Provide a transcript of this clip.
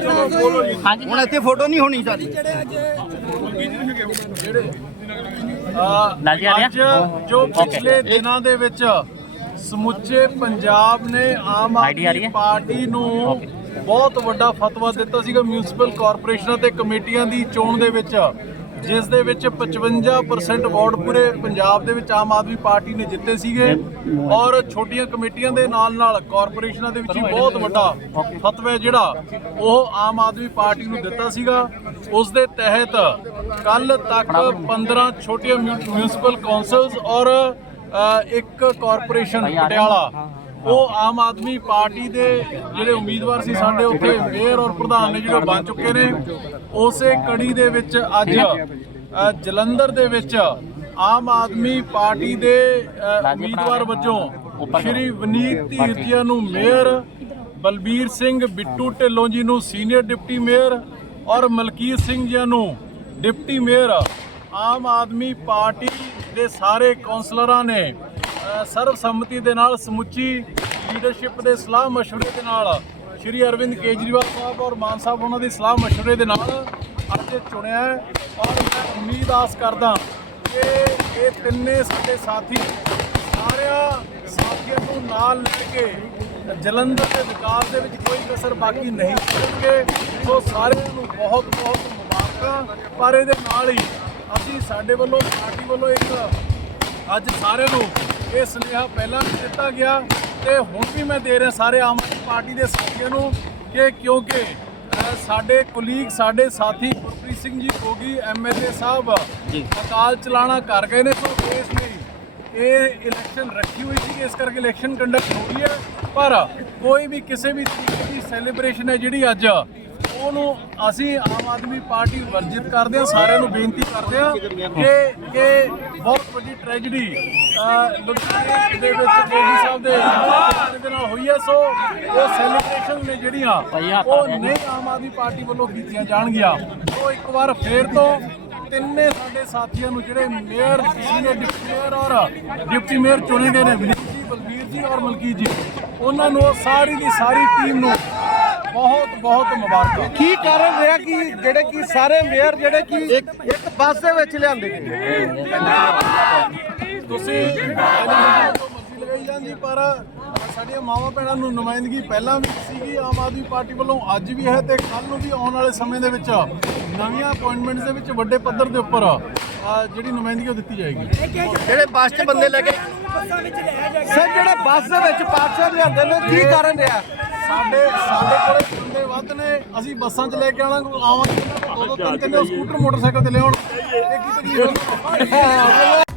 ਹੁਣ ਇੱਥੇ ਫੋਟੋ ਨਹੀਂ ਹੋਣੀ ਸਾਡੀ। ਲਾਲ ਜੀ ਆ ਅੱਜ ਜੋ ਪਿਛਲੇ ਦਿਨਾਂ ਦੇ ਵਿੱਚ ਸਮੁੱਚੇ ਪੰਜਾਬ ਨੇ ਆਮ ID ਆ ਰਹੀ ਆਦਮੀ ਹੈ? ਪਾਰਟੀ ਨੂੰ ਬਹੁਤ ਵੱਡਾ ਫਤਵਾ ਦਿੱਤਾ ਸੀਗਾ। ਮਿਊਨਿਸਪਲ ਕਾਰਪੋਰੇਸ਼ਨਾਂ ਤੇ ਕਮੇਟੀਆਂ ਦੀ ਚੋਣ ਦੇ ਵਿੱਚ ਜਿਸ ਦੇ ਵਿੱਚ 55% ਵਾਰਡ ਪੂਰੇ ਪੰਜਾਬ ਦੇ ਵਿੱਚ ਆਮ ਆਦਮੀ ਪਾਰਟੀ ਨੇ ਜਿੱਤੇ ਸੀਗੇ ਔਰ ਛੋਟੀਆਂ ਕਮੇਟੀਆਂ ਦੇ ਨਾਲ ਨਾਲ ਕਾਰਪੋਰੇਸ਼ਨਾਂ ਦੇ ਵਿੱਚ ਵੀ ਬਹੁਤ ਵੱਡਾ ਫਤਵਾ ਹੈ ਜਿਹੜਾ ਉਹ ਆਮ ਆਦਮੀ ਪਾਰਟੀ ਨੂੰ ਦਿੱਤਾ ਸੀਗਾ। ਉਸ ਦੇ ਤਹਿਤ ਕੱਲ ਤੱਕ 15 ਛੋਟੀਆਂ ਮਿਊਨਿਸਪਲ ਕੌਂਸਲਸ ਔਰ ਇੱਕ ਕਾਰਪੋਰੇਸ਼ਨ ਪਟਿਆਲਾ ਉਹ ਆਮ ਆਦਮੀ ਪਾਰਟੀ ਦੇ ਜਿਹੜੇ ਉਮੀਦਵਾਰ ਸੀ ਸਾਡੇ ਉੱਥੇ, ਮੇਅਰ ਔਰ ਪ੍ਰਧਾਨ ਨੇ ਜਿਹੜੇ ਬਣ ਚੁੱਕੇ ਨੇ। ਉਸੇ ਕੜੀ ਦੇ ਵਿੱਚ ਅੱਜ ਜਲੰਧਰ ਦੇ ਵਿੱਚ ਆਮ ਆਦਮੀ ਪਾਰਟੀ ਦੇ ਉਮੀਦਵਾਰ ਵਜੋਂ ਸ਼੍ਰੀ ਵਨੀਤ ਧੀਰਥੀਆ ਨੂੰ ਮੇਅਰ, ਬਲਬੀਰ ਸਿੰਘ ਬਿੱਟੂ ਢਿੱਲੋਂ ਜੀ ਨੂੰ ਸੀਨੀਅਰ ਡਿਪਟੀ ਮੇਅਰ ਔਰ ਮਲਕੀਤ ਸਿੰਘ ਜੀ ਨੂੰ deputy mayor. Aam Aadmi party ਦੇ ਸਾਰੇ ਕੌਂਸਲਰਾਂ ਨੇ ਸਰਬਸੰਮਤੀ ਦੇ ਨਾਲ ਸਮੁੱਚੀ ਲੀਡਰਸ਼ਿਪ ਦੇ ਸਲਾਹ مشورے ਦੇ ਨਾਲ ਸ਼੍ਰੀ ਅਰਵਿੰਦ ਕੇਜਰੀਵਾਲ ਸਾਹਿਬ ਔਰ ਮਾਨ ਸਾਹਿਬ ਉਹਨਾਂ ਦੀ ਸਲਾਹ مشورے ਦੇ ਨਾਲ ਅੱਜ ਇਹ ਚੁਣਿਆ ਹੈ ਔਰ ਮੈਂ ਉਮੀਦ ਆਸ ਕਰਦਾ ਕਿ ਇਹ ਤਿੰਨੇ ਸਾਡੇ ਸਾਥੀ ਸਾਰਿਆਂ ਸਾਥੀਆਂ ਨੂੰ ਨਾਲ ਲੈ ਕੇ ਜਲੰਧਰ ਦੇ ਵਿਕਾਸ ਦੇ ਵਿੱਚ ਕੋਈ ਕਸਰ ਬਾਕੀ ਨਹੀਂ ਛੱਡਣਗੇ ਸੋ ਸਾਰਿਆਂ ਨੂੰ ਬਹੁਤ ਬਹੁਤ ਮੁਬਾਰਕਾਂ ਪਰ ਇਹਦੇ ਨਾਲ ਹੀ ਅਸੀਂ ਸਾਡੇ ਵੱਲੋਂ ਪਾਰਟੀ ਵੱਲੋਂ ਇੱਕ ਅੱਜ ਸਾਰਿਆਂ ਨੂੰ ਇਹ ਸੁਨੇਹਾ ਪਹਿਲਾਂ ਵੀ ਦਿੱਤਾ ਗਿਆ ਤੇ ਹੁਣ ਵੀ ਮੈਂ ਦੇ ਰਿਹਾ ਸਾਰੇ ਆਮ ਆਦਮੀ ਪਾਰਟੀ ਦੇ ਸਾਥੀਆਂ ਨੂੰ ਕਿ ਕਿਉਂਕਿ ਸਾਡੇ ਕੁਲੀਗ ਸਾਡੇ ਸਾਥੀ ਗੁਰਪ੍ਰੀਤ ਸਿੰਘ ਜੀ ਗੋਗੀ ਐਮਐਲਏ ਸਾਹਿਬ ਅਕਾਲ ਚਲਾਣਾ ਕਰ ਗਏ ਨੇ ਸੋ ਇਸ ਲਈ ਇਹ ਇਲੈਕਸ਼ਨ ਰੱਖੀ ਹੋਈ ਸੀ ਇਸ ਕਰਕੇ ਇਲੈਕਸ਼ਨ ਕੰਡਕਟ ਹੋ ਰਹੀ ਹੈ। ਪਰ ਕੋਈ ਵੀ ਕਿਸੇ ਵੀ ਤਰੀਕੇ ਦੀ ਸੈਲੀਬ੍ਰੇਸ਼ਨ ਹੈ ਜਿਹੜੀ ਅੱਜ ਉਹਨੂੰ ਅਸੀਂ ਆਮ ਆਦਮੀ ਪਾਰਟੀ ਵਰਜਿਤ ਕਰਦੇ ਹਾਂ, ਸਾਰਿਆਂ ਨੂੰ ਬੇਨਤੀ ਕਰਦੇ ਹਾਂ ਕਿ ਕਿ ਬਹੁਤ ਵੱਡੀ ਟ੍ਰੈਜੇਡੀ ਲੁਧਿਆਣੇ ਦੇ ਵਿੱਚ ਗੋਗੀ ਸਾਹਿਬ ਦੇ ਦੇ ਨਾਲ ਹੋਈ ਹੈ। ਸੋ ਉਹ ਸੈਲੀਬ੍ਰੇਸ਼ਨ ਨੇ ਜਿਹੜੀਆਂ, ਉਹ ਨਹੀਂ ਆਮ ਆਦਮੀ ਪਾਰਟੀ ਵੱਲੋਂ ਕੀਤੀਆਂ ਜਾਣਗੀਆਂ। ਉਹ ਇੱਕ ਵਾਰ ਫੇਰ ਤੋਂ ਤਿੰਨੇ ਸਾਡੇ ਸਾਥੀਆਂ ਨੂੰ ਜਿਹੜੇ ਮੇਅਰ, ਸੀਨੀਅਰ ਡਿਪਟੀ ਮੇਅਰ ਔਰ ਡਿਪਟੀ ਮੇਅਰ ਚੁਣੇ ਗਏ ਨੇ ਵਿਨੀਤ ਜੀ, ਬਲਬੀਰ ਜੀ ਔਰ ਮਲਕੀਤ ਜੀ, ਉਹਨਾਂ ਨੂੰ, ਸਾਰੀ ਦੀ ਸਾਰੀ ਟੀਮ ਨੂੰ ਬਹੁਤ ਬਹੁਤ ਮੁਬਾਰਕਾਂ। ਕੀ ਕਾਰਨ ਰਿਹਾ ਕਿ ਜਿਹੜੇ ਕਿ ਸਾਰੇ ਮੇਅਰ ਜਿਹੜੇ ਕਿ ਇੱਕ ਇੱਕ ਦੇ ਵਿੱਚ ਲਿਆਂਦੇ ਗਏ ਤੁਸੀਂ ਮਰਜ਼ੀ ਲਗਾਈ ਜਾਂਦੀ ਪਰ ਸਾਡੀਆਂ ਮਾਵਾਂ ਭੈਣਾਂ ਨੂੰ ਨੁਮਾਇੰਦਗੀ ਪਹਿਲਾਂ ਵੀ ਸੀਗੀ ਆਮ ਆਦਮੀ ਪਾਰਟੀ ਵੱਲੋਂ ਅੱਜ ਵੀ ਹੈ ਤੇ ਕੱਲ ਨੂੰ ਵੀ ਆਉਣ ਵਾਲੇ ਸਮੇਂ ਦੇ ਵਿੱਚ ਨਵੀਆਂ ਅਪਾਇੰਟਮੈਂਟਸ ਦੇ ਵਿੱਚ ਵੱਡੇ ਪੱਧਰ ਦੇ ਉੱਪਰ ਜਿਹੜੀ ਨੁਮਾਇੰਦਗੀ ਉਹ ਦਿੱਤੀ ਜਾਏਗੀ। ਜਿਹੜੇ ਬੱਸ 'ਚ ਬੰਦੇ ਲੈ ਕੇ ਸਰ ਜਿਹੜੇ ਬੱਸ ਦੇ ਵਿੱਚ ਪਾਰਸਲ ਲਿਆਂਦੇ ਨੇ ਕੀ ਕਾਰਨ ਰਿਹਾ? ਸਾਡੇ ਸਾਡੇ ਕੋਲੇ ਬੰਦੇ ਵੱਧ ਨੇ, ਅਸੀਂ ਬੱਸਾਂ 'ਚ ਲੈ ਕੇ ਆਵਾਂਗੇ ਆਵਾਂਗੇ। ਦੋ ਦੋ ਤਿੰਨ ਤਿੰਨ ਸਕੂਟਰ, ਮੋਟਰਸਾਈਕਲ ਤੇ ਲਿਆਉਣ। ਇਹ ਕੀ ਤਕਲੀਫ ਹੈ